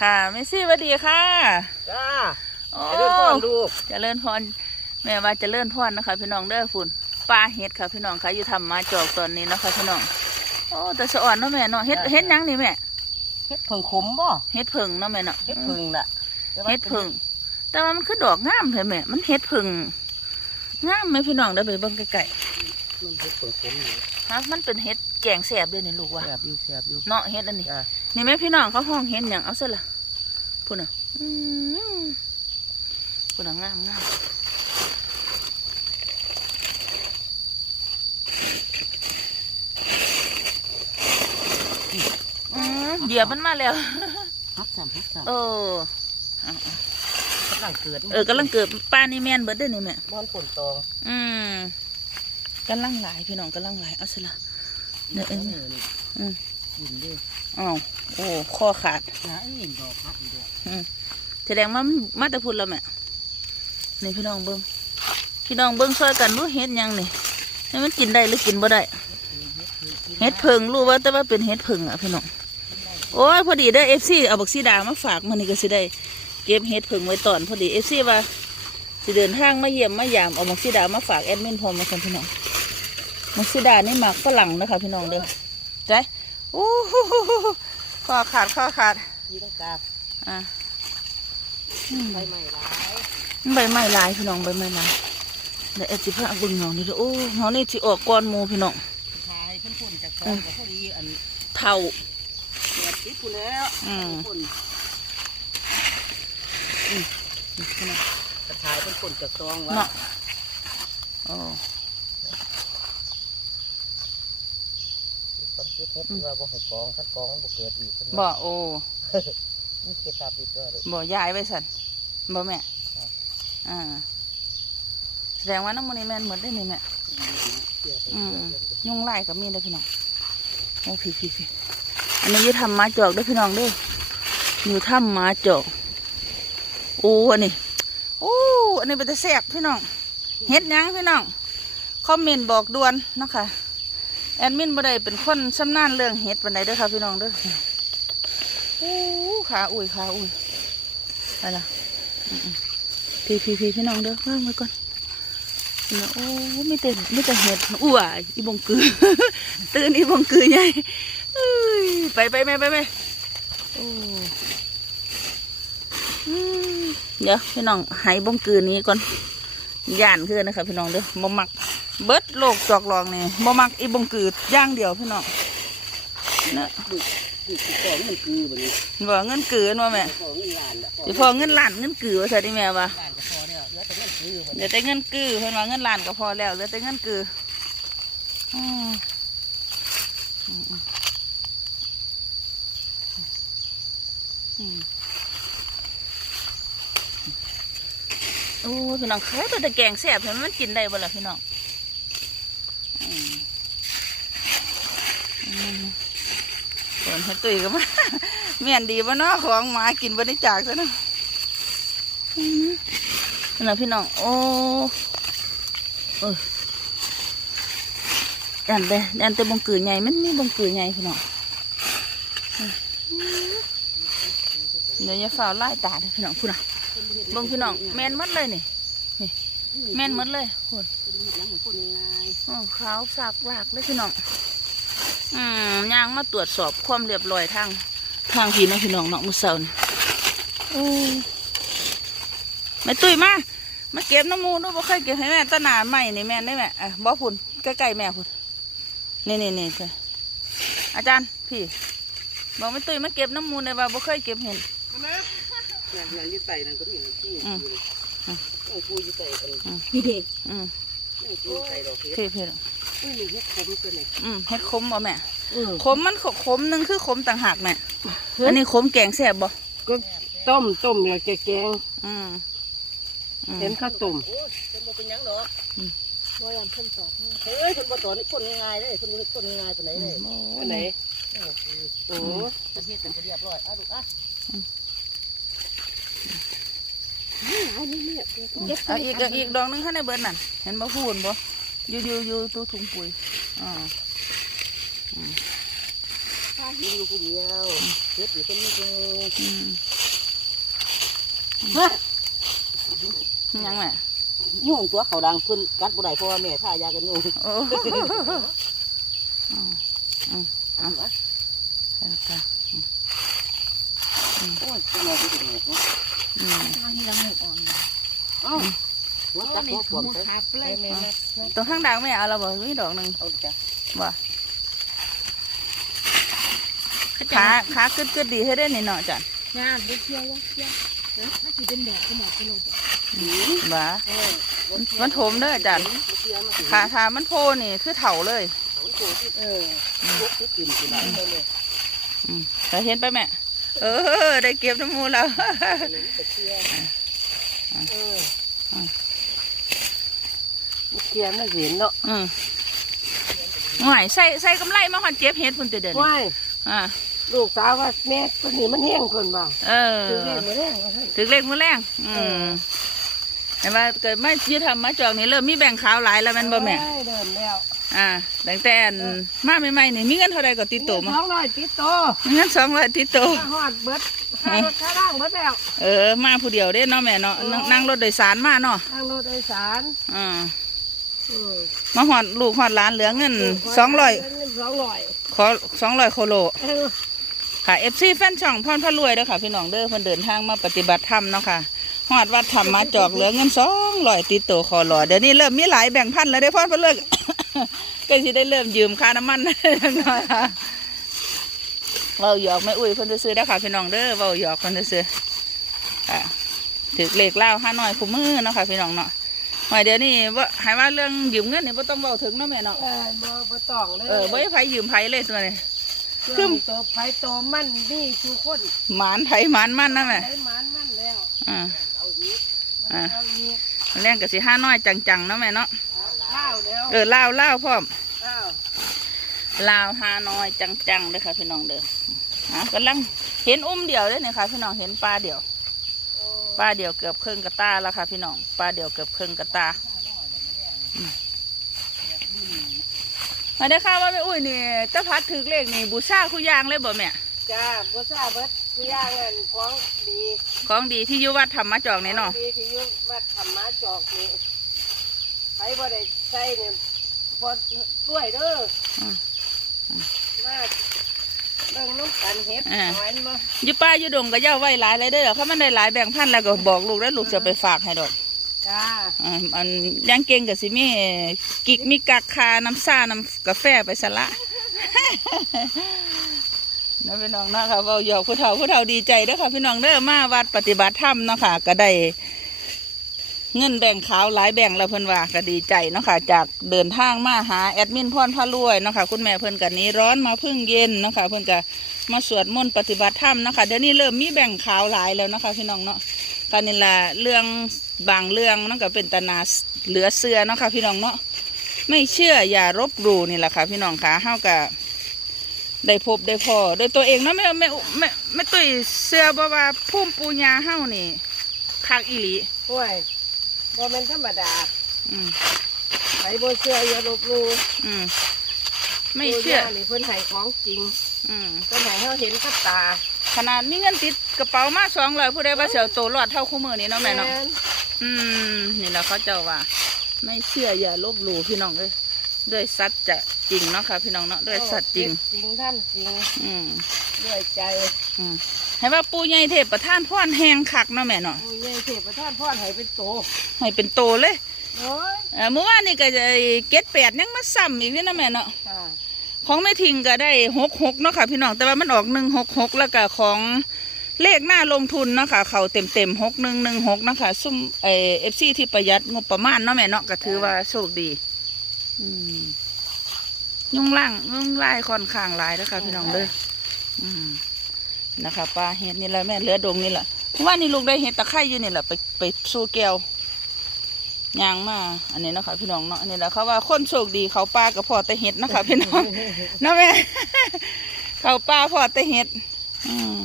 ค่ะเมซี่สวัสดีค่ะจ้าโอ้ไอ้เดินพ่อนดูเจะเลื่อนพรแม่ว่าเจะเลื่อนพรนะคะ พี่น้องเด้อฝุ่นปลาเห็ดค่ะ พี่น้องค่ะอยู่ทำมาจอกตอนนี้นะคะพี่น้องโอ้แต่สะอ่อนเนาะแม่เนาะเห็ดเห็ดหยังนี่แม่เฮ็ดเพิ่งขมบ่เห็ดผึ่งเนาะแม่เนาะเฮ็ดเพิ่งน่ะแต่ว่าเห็ดผึ่งแต่ว่ามันคือดอกงามเลยแม่มันเห็ดผึ่งงามไหมพี่น้องเด้อไปเบิ่งใกล้มันเฮ็ดเพิ่งขมอยู่ๆฮะมันเป็นเห็ดแกงแสบด้วยนี่ลูกว่าแซ่บอยู่แซ่บอยู่เนาะเห็ดอันนี้จ้านี่แม่พี่น้องเขาห้องเห็นอย่างเอาซะละ พูดน่ะอืมพูดน่ะงามงามอืมเดี๋ยวมันมาแล้วฮักซ้ำฮักซ้เออำกำลังเกิด เออกำลังเกิดป้านี่แม่นเบิดเด้อนี่แม่บอนฝนตอง อืมกำลังหลายพี่น้องกำลังหลายเอาซะละเดี๋ยวเอ็มนี่อืม กินเด้ออ้าวโอ้ข้อขาดนะเอ้ยดอกฮักอีกเด้อแสดงว่ามันมาแต่พุ่นแล้วแม่นี่พี่น้องเบิ้งพี่น้องเบิ้งช่วยกันรู้เฮ็ดหยังนี่นี่มันกินได้หรือกินบ่ได้เฮ็ดเพิงรู้ว่าแต่ว่าเป็นเฮ็ดเพิงอะพี่น้องโอ้ยพอดีได้เอฟซีเอาบักซีดามาฝากมันนี่ก็สิได้เก็บเฮ็ดเพิงไว้ตอนพอดีเอฟซีว่าสิเดินทางมาเยี่ยมมายามเอาบักซีดามาฝากแอดมินพร้อมมาคนพี่น้องบักซีดานี่หมักฝรั่งนะคะพี่น้องเด้อใจโอ้โหข้อขาดข้อขาดยี่ต้องกาบอะใบไม้หลายใบไม้ลายพี่น้องใบไม้ลายเดี๋ยวเอ็ดสิพาเบิ่งเงานี่เด้อโอ้เงานี่สิออกก้อนหมูพี่น้องชายเพิ่นพ่นจากฟองก็พอดีอันเท่าเกิดติดกูแล้วอืมพ่นกระชายเพิ่นพ่นจากซองว่าเนาะโอ้ ตอ นเก็บเฮ็ดที่ว่าบ่ให้กองคันกองมันบ่เกิดอีกเพิ่นบ่ว่าโอ้นี่เคล็ดลับอีกตัวเด้อบ่ย้ายไว้สั่นบ่แม่ครับ อ่าแสดงว่าน้ำมันนี่แม่นหมดได้อนี่แม่อืม ยุงไล่กับมีดเด้อพี่น้องโอ้พี่พี่พี่อันนี้อยู่ทำหมาจอกเด้อพี่น้องเด้ออยู่ทำหมาจอกโอ้อันนี้โอ้อันนี้เป็นตะแสบพี่น้องเฮ็ดหยังพี่น้องคอมเมนต์บอกด่วนเนาะคะ แอดมินบ่ได้เป็นคนชำนาญเรื่องเฮ็ดปานใดเด้อค่ะพี่น้องเด้อโอ้ขาอุ้ยขาอุ้ยไปละพี่พี่พี่พี่น้องเด้อว่างไว้ก่อนโอ้ไม่เต็มไม่แต่เห็ดอ้วยอีบงกือ ตื่นอีบงกือใหญ่เอ้ยไปไปแม่ไปแม่โอ้อืมเดี๋ยวพี่น้องหายบงกือนี้ก่อนย่านคือนนะครับพี่น้องเด้อบ่มัก เบิดโลกจอกลองนี่บ่มักอีบงกือย่างเดียวพี่น้องเนาะนี่คือกองมันคือแบบนี้บ่เงินกือว่าแม่กองเงินล้านละสิพอเงินล้านเงินกือว่าซะดิแม่ว่าล้านก็พอแล้วเหลือแต่เงินคือแบบเหลือแต่เงินกือเพิ่นว่าเงินล้านก็พอแล้วเหลือแต่เงินกืออืมอืมอืมอืมโอ้ยพี่น้องขายตัวแต่แกงแซ่บเห็นมันกินได้บ่ล่ะพี่น้องอืมอืม ฝนให้ตุยก็มาแม่นดีบ่เนาะของหมากินบริจาคซะเนาะนะพี่น้อง โอ้เออยันไปยันแต่บงกือใหญ่มันมีบงกือใหญ่พี่น้องเดี๋ยวอยาฝ่าวไล่ตาเด้อพี่น้องพูดนะบงพี่น้องแมนหมดเลยนี่ แม่นหมดเลยพูดน้ำมันพ่นง่ายอ๋อขาวสากหลากเลยพี่น้อง อืมย่างมาตรวจสอบความเรียบร้อยทางทางพี่น้องพี่น้องเนาะมือเสาร์นี่โอ้ยแม่ตุ้ยมา มาเก็บน้ำมูลด้วยบ่เคยเก็บให้แม่ตะหนาใหม่นี่แม่ได้แม่อะบ่พุ่นใกล้ๆแม่พุ่นนี่นี่นี่จ้ะอาจารย์พี่บอกแม่ตุ้ยมาเก็บน้ำมูลในว่าบ่เคยเก็บเห็นๆเนี่ยอย่างยี่ใส่นั่นก็นี่ที่ อืมต้องกูยี่ใส่กันนี่เด็กอืมต้องกูใส่ดอกเห็ดพี่พี่นี่นี่เห็ดขมตัวนี้อืมเฮ็ดขมบ่แม่เออขมมันขขมหนึงคือขมต่างหากแม่อันนี้ขมแกงแซ่บบ่ก็ต้มต้มอย่างแกงอืมอืมเห็นข้าวต้มโอ้ยเป็นบ่เป็นหยังดอกอืมบ่ยอมเพิ่นตอบเฮ้ยเพิ่นบ่ตอบนี่คนง่ายๆเลยเพิ่นบ่เฮ็ดคนง่ายๆปานไหนเลยโอ้อันไหนโอ้โหประเทศเป็นเรียบร้อยอะลูกอะ อันนี้เนี่ยเอาอีกเอาอีกดอกหนึงข้างในเบิดนั่นเห็นบ่พูนบ่อยู่อยู่อยู่ตู้ถุงปุ๋ยอ่าใช่มีอยู่ผู้เดียวเฮ็ดอยู่คนนี้ก็อืมฮะยังแม่ยุ่งตัวเขาดังเพิ่นกัดบ่ได้เพราะว่าแม่ท่ายากันยุ่งโอ้อืมเอาวะเอาค่ะโอ้ยเป็นไงเป็นไง เนาะอืมที่เราหมูอ่อนเอ้าหัวจักหัวปวดหมูใส่ทับเลยแม่แม่ตรงข้างดังแม่เอาเราบอกมีดอกหนึ่งเอาจ้ะบ่ขาขากึดกึดๆดีให้ได้หน่อยเนาะจ้ะงานไปเที่ยวยังเที่ยวน่าจะเป็นแดดก็หมดไปเลยจ้ะบ่เออมันโถมเด้ออาจารย์ขาขามันโพนี่คือเถาเลยเออพวกที่กินกินได้เลยอืมแต่เห็นไปแม่ เออ ได้เก็บน้ำมูแล้วเกียนเอะไม่เห็นเนาะอืมห่วยใส่ใส่กำไรมาหันเจ็บเฮ็ดพุ่นเดินว้ายอ่าลูกสาวว่าแม่ตัวนี้มันแห้งคนบ่าเออถือแม่ไม่แห้งว่าซั่นถึงเลขมือแรงอืม แต่ว่าเกิดไม่ยืดทำมาจอกนี่เริ่มมีแบ่งขาวหลายแล้วแมันบ่แม่เอ้ยเดินแล้วอ่าตั้งแต่อันมาใหม่ๆนี่มีเงินเท่าไรก็ติดตัวมาสองร้อยติดโตมีเงินสองร้อยติดตัวถ้าหอดเบิดค่ารถค่าร่างเบิดแล้ว เออ มาผู้เดียวเด้เนาะแม่เนาะนั่งนั่งรถโดยสารมาเนาะ นั่งรถโดยสารอ่าอืมมาหอดลูกหอดหลานเหลือเงินสองร้อยสองร้อยขอสองร้อยโคโลเออค่ะเอฟซีแฟนช่องพรพระรวยเด้อค่ะ พี่น้องเด้อเพิ่นเดินทางมาปฏิบัติธรรมเนาะค่ะ ฮอดวัดธรรมมาจอกเหลือเงินสองร้อยติดตัวคอหลอเดี๋ยวนี้เริ่มมีหลายแบ่งพันแล้วได้อพรพระรวยก็สิได้เริ่มยืมค่าน้ำมันหน่อยค่ะเว้าหยอกไม่อุ้ยเพิ่นซื้อๆได้อค่ะพี่น้องเด้อเว้าหยอกเพิ่นซื้อๆค่ะถือเลขเล่าห้าน้อยคู่มือเนาะค่ะพี่น้องเนาะหอยเดี๋ยวนี้ว่าให้ว่าเรื่องยืมเงินนี่บ่ต้องเว้าถึงเนาะแม่เนาะเออบ่บ่ต้องเลยเออบ่ให้ไผยืมไผเลยตัวนี้เครื่องตัวไผตัวมันนี่ทุกคนหมานไผหมานมันนะแม่ใช้มันมันแล้วอ่าเอาอีกอ่าเอาอีกแรงกับสิห้าน้อยจังๆเนาะแม่เนาะข้าวแล้วเออลาวลาวพร้อมข้าวลาวห้าน้อยจังๆเด้อค่ะพี่น้องเด้อฮะกำลังเห็นอุ้มเดียวเด้อเนี่ยค่ะพี่น้องเห็นปลาเดียวปลาเดียวเกือบครึ่งกระตาแล้วค่ะพี่น้องปลาเดียวเกือบครึ่งกระตาอืมมาได้อค่ะว่าแม่อุ้ยนี่ตะพัดถือเลขนี่บูชาคุยางเลยบ่แม่จ้าบ่ทราบเบิดคือย่างเงินของดี ของดีที่อยุวัดธรรมจอกนี่เนาะของดีที่อยุ่มาทำมาจอกนี่ไปบ่ได้ใส่เนี่ยบ่ด้วยเด้ออมาเบิ่งน้ำกันเฮ็ดหวานบ่อยุป้าอยุดงก็เย่าไว้หลายเลยเด้อเขามันได้หลายแบ่งพันแล้วก็บอกลูกแล้วลูกจะไปฝากให้ดอกจ้าอ่าอันยังเก่งกับสิมีกิกมีกักคาน้ำซ่าน้ำกาแฟไปสละ น้องพี่น้องเนาะค่ะเว้าหยอกผู้เฒ่าผู้เฒ่าดีใจเด้อค่ะ พี่น้องเด้อมาวัดปฏิบัติธรรมเนาะค่ะ ก็ได้เงินแบ่งขาวหลายแบ่งแล้วเพิ่นว่าก็ดีใจเนาะค่ะ จากเดินทางมาหาแอดมินพรพารวยเนาะค่ะ คุณแม่เพิ่นกันนี้ร้อนมาพึ่งเย็นเนาะค่ะ เพิ่นก็มาสวดมนต์ปฏิบัติธรรมเนาะค่ะเดี๋ยวนี้เริ่มมีแบ่งขาวหลายแล้วเนาะค่ะพี่น้องเนาะก็นี่ละเรื่องบางเรื่องนั่นก็เป็นตนาเหลือเสือเนาะค่ะพี่น้องเนาะไม่เชื่ออย่ารบหลู่นี่แหละค่ะ พี่น้องค่ะเฮากับ ได้พบได้พอโดยตัวเองเนาะไม่ไม่ไม่ไม่ตุ้ยเสือบ่ว่าพุ่มปูญาเฮานี่คักอีหลีโอ้ยบ่แม่นธรรมดาอืมไปบ่เชื่ออย่าลบหลู่อืมไม่เชื่อปู่ย่านี่เพิ่นให้ของจริง อืมเพิ่นให้เฮาเห็นกับตา ขนาดมีเงินติดกระเป๋ามาสองร้อยผู้ใดว่าเสียวโตรอดเท่าคู่มือนี่เนาะแม่เนาะนอืมนี่แหละเขาเจ้าว่า ไม่เชื่ออย่าลบหลู่พี่น้องเลย ด้วยสัจจะจริงเนาะค่ะ พี่น้องเนาะด้วยสัจจริง จริงท่านจริง อืมด้วยใจอืมให้ว่าปู่ใหญ่เทพประท่านพ่อนแหงคักเนาะแม่เนาะโอ้ยใหญ่เทพประทานพรให้เป็นโตให้เป็นโตเลยโอ้ยเอ่อเมื่อวานนี่ก็จะเก็ดแปดยังมาซ้ำอีกนี่นะแม่เนาะค่ะของแม่ทิงก็ได้หกหกเนาะค่ะ พี่น้องแต่ว่ามันออกหนึ่งหกหกแล้วก็ของเลขหน้าลงทุนเนาะค่ะเขาเต็มเต็มหกหนึ่งหนึ่งหกนาะคะซุ่มเอเอฟซีที่ประหยัดงบประมาณเนาะแม่เนาะก็ถือว่าโชคดีอืม ยุ่งล่างยุ่งไล่ค่อนข้างหลายแล้วค่ะพี่น้องเด้ออืมนะคะปลาเห็ดนี่แหละแม่เหลือดงนี่แหละเพราะว่านี่ลูกได้เห็ดตะไคร้อยู่นี่แหละไปไปสู้แก้วยางมา อันนี้เนาะคะพี่น้องเนาะอันนี้แหละเขาว่าคนโชคดีเขาปลากับพ่อแต่เห็ดนะคะพี่น้องเนาะแม่เขาปลาพ่อแต่เห็ดอืม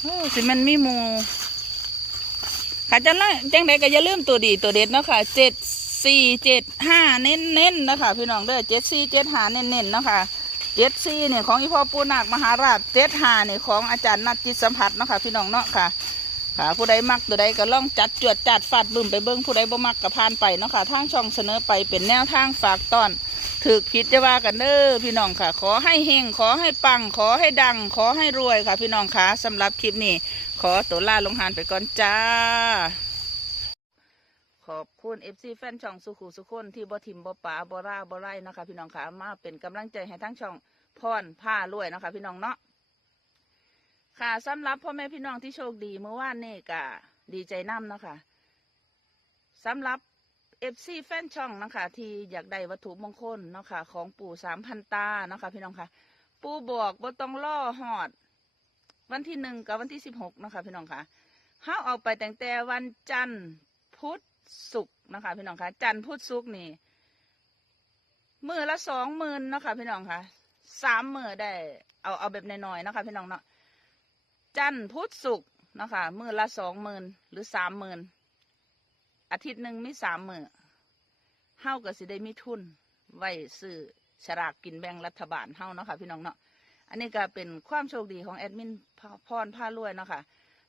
โอ้สิมันมีหมูค่ะจังไรจังใดก็อย่าลืมตัวดีตัวเด็ดเนาะค่ะเจ็ด สี่เจ็ดห้าเน้นเน้นๆนะคะพี่น้องเด้อเจ็ดสี่เจ็ดห้าเน้นเน้นๆนะคะเจ็ดสี่เนี่ยของอีพ่อปูนาคมหาราชเจ็ดห้าเนี่ยของอาจารย์นัดจิตสัมผัสเนาะค่ะพี่น้องเนาะค่ะค่ะผู้ใดมักตัวใดก็ล่องจัดจวดจัดฟาดบึ้มไปเบิ้งผู้ใดบ่มักก็ผ่านไปเนาะค่ะทางช่องเสนอไปเป็นแนวทางฝากตอนถือผิดจะว่ากันเด้อพี่น้องค่ะ ขอให้เฮงขอให้ปัง ขอให้ดัง ขอให้รวยค่ะ พี่น้องค่ะสำหรับคลิปนี้ ขอตัวลาลงหานไปก่อนจ้า ขอบคุณเอฟซีแฟนช่องสุขุสุคนที่บ่ทิมบ่ป๋าบ่ราบ่ไรนะคะพี่น้องค่ะมาเป็นกำลังใจให้ทั้งช่องพรผ้ารวยนะคะพี่น้องเนาะค่ะสำหรับพ่อแม่พี่น้องที่โชคดีเมื่อวานนี่ก็ดีใจน้ำนะคะสำหรับเอฟซีแฟนช่องนะคะที่อยากได้วัตถุมงคลเนาะค่ะของปู่สามพันตานะคะพี่น้องค่ะ ปู่บอกว่าต้องล่อหอด วันที่หนึ่งกับวันที่สิบหกนะคะพี่น้องค่ะเฮาเอาไปแต่งแต่วันจันทร์พุธ ศุกร์นะคะ พี่น้องคะจันทร์พุธศุกร์นี่มือละสองหมื่นนะคะพี่น้องคะสามมือได้เอาเอาแบบน้อยๆนะคะพี่น้องเนาะจันทร์พุธศุกร์นะคะมือละสองหมื่นหรือสามหมื่นอาทิตย์หนึ่งมีสามมือเฮาก็สิได้มีทุน ไว้ซื้อฉลากกินแบ่งรัฐบาลเฮาเนาะค่ะพี่น้องเนาะอันนี้ก็เป็นความโชคดีของแอดมินพพรผ้ารวยเนาะค่ะ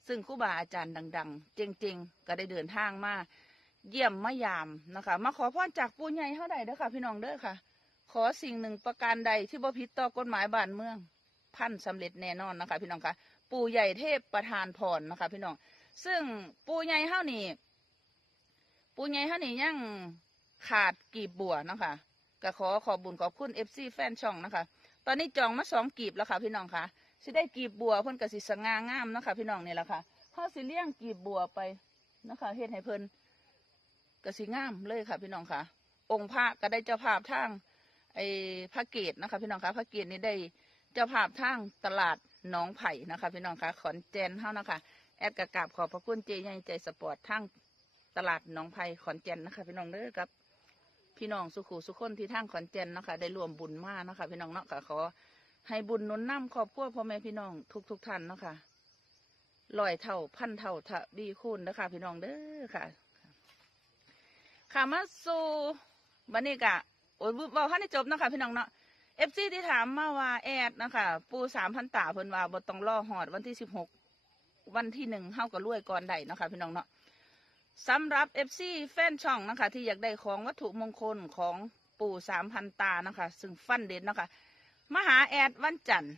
ซึ่งครูบาอาจารย์ดังๆเจงๆ ก็ได้เดินทางมา เยี่ยมมายามนะคะ มาขอพรจากปู่ใหญ่เท่าใดเด้อค่ะ พี่น้องเด้อค่ะ ขอสิ่งหนึ่งประการใดที่บ่ผิดต่อกฎหมายบ้านเมือง พันสำเร็จแน่นอนนะคะ พี่น้องค่ะปู่ใหญ่เทพประธานพรนะคะ พี่น้อง ซึ่งปู่ใหญ่เฮานี่ปู่ใหญ่เฮานี่ยังขาดกีบบัวนะคะก็ขอขอบุญขอบคุณเอฟซีแฟนช่องนะคะ ตอนนี้จองมาสองกีบแล้วค่ะ พี่น้องค่ะสิได้กีบบัวเพิ่นกสิสง่างามนะคะ พี่น้องนี่แหละค่ะเขาสิเลี้ยงกีบบัวไปนะคะเฮ็ดให้เพิ่น กสิงามเลยค่ะ พี่น้องค่ะ องค์พระก็ได้เจ้าภาพทางไอ้พระเกตนะคะ พี่น้องค่ะพระเกตนี่ได้เจ้าภาพทางตลาดหนองไผ่นะคะ พี่น้องค่ะขอนแก่นเฮานะคะแอดกระกาบขอบพระคุณเจใหญ่ใจสปอร์ตทางตลาดหนองไผ่ขอนแก่นนะคะ พี่น้องเด้อครับ พี่น้องสุขุสุขคนที่ทางขอนแก่นนะคะ ได้รวมบุญมาเนะคะ พี่น้องเนาะก็ขอให้บุญนุนนำครอบครัวพ่อแม่พี่น้องทุกทุกท่านเนาะค่ะลอยเท่าพันเท่าทะบีคูณนะคะ พี่น้องเด้อค่ะ ค่ะมาสู่บันนี้กะโอ้ยบอกให้จบนะคะพี่น้องเนาะเอฟซีที่ถามมาว่าแอดนะคะปูสามพันตาเพิ่นว่าบ่ต้องรอหอดวันที่สิบหกวันที่หนึ่งเฮาก็รวยก่อนได้นะคะพี่น้องเนาะสำหรับเอฟซีแฟนช่องนะคะที่อยากได้ของวัตถุมงคลของปู่สามพันตานะคะ ซึ่งฟันเด่นนะคะมหาแอดวันจันทร์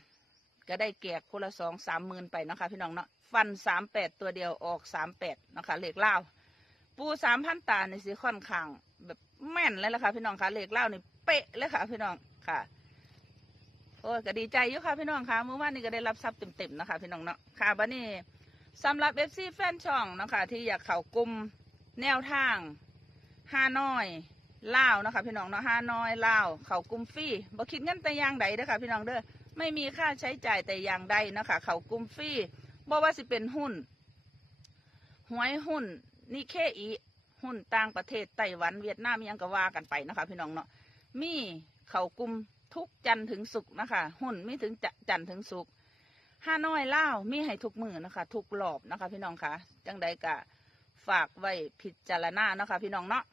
ก็ได้แกกคนละสองสามหมื่นไปนะคะพี่น้องเนาะฟันสามแปดตัวเดียวออกสามแปดนะคะเลขเล่า ปูสามพันตาในสีค่อนข้างแบบแม่นเลยล่ะค่ะ พี่น้องคะเลขเล่านี่เป๊ะเลยค่ะ พี่น้องค่ะโอ้ยก็ดีใจอยู่ค่ะพี่น้องค่ะเมื่อวานนี้ก็ได้รับทรัพย์เต็มๆนะคะพี่น้องเนาะค่ะบันนี้สำหรับเอฟซีแฟนช่องนะคะที่อยากเข้ากลุ่มแนวทางห้าน้อยเลานะคะ พี่น้องเนาะฮานอยเลาเข่ากลุ่มฟรีบ่คิดเงินแต่อย่างใดเด้อค่ะ พี่น้องเด้อไม่มีค่าใช้จ่ายแต่อย่างใดนะคะ เข่ากลุ่มฟรีบ่ว่าสิเป็นหุ้นหวยหุ้น นิเคอีหุ้นต่างประเทศไต้หวันเวียดนามยังก็ว่ากันไปนะคะ พี่น้องเนาะมีเขากลุ่มทุกจันถึงสุกนะคะ หุ้นมีถึงจ,จันถึงสุกห้าน้อยเลามีให้ทุกมือนะคะ ทุกหลอบนะคะ พี่น้องค่ะจังใดกะฝากไว้พิจารณานะคะ พี่น้องเนาะ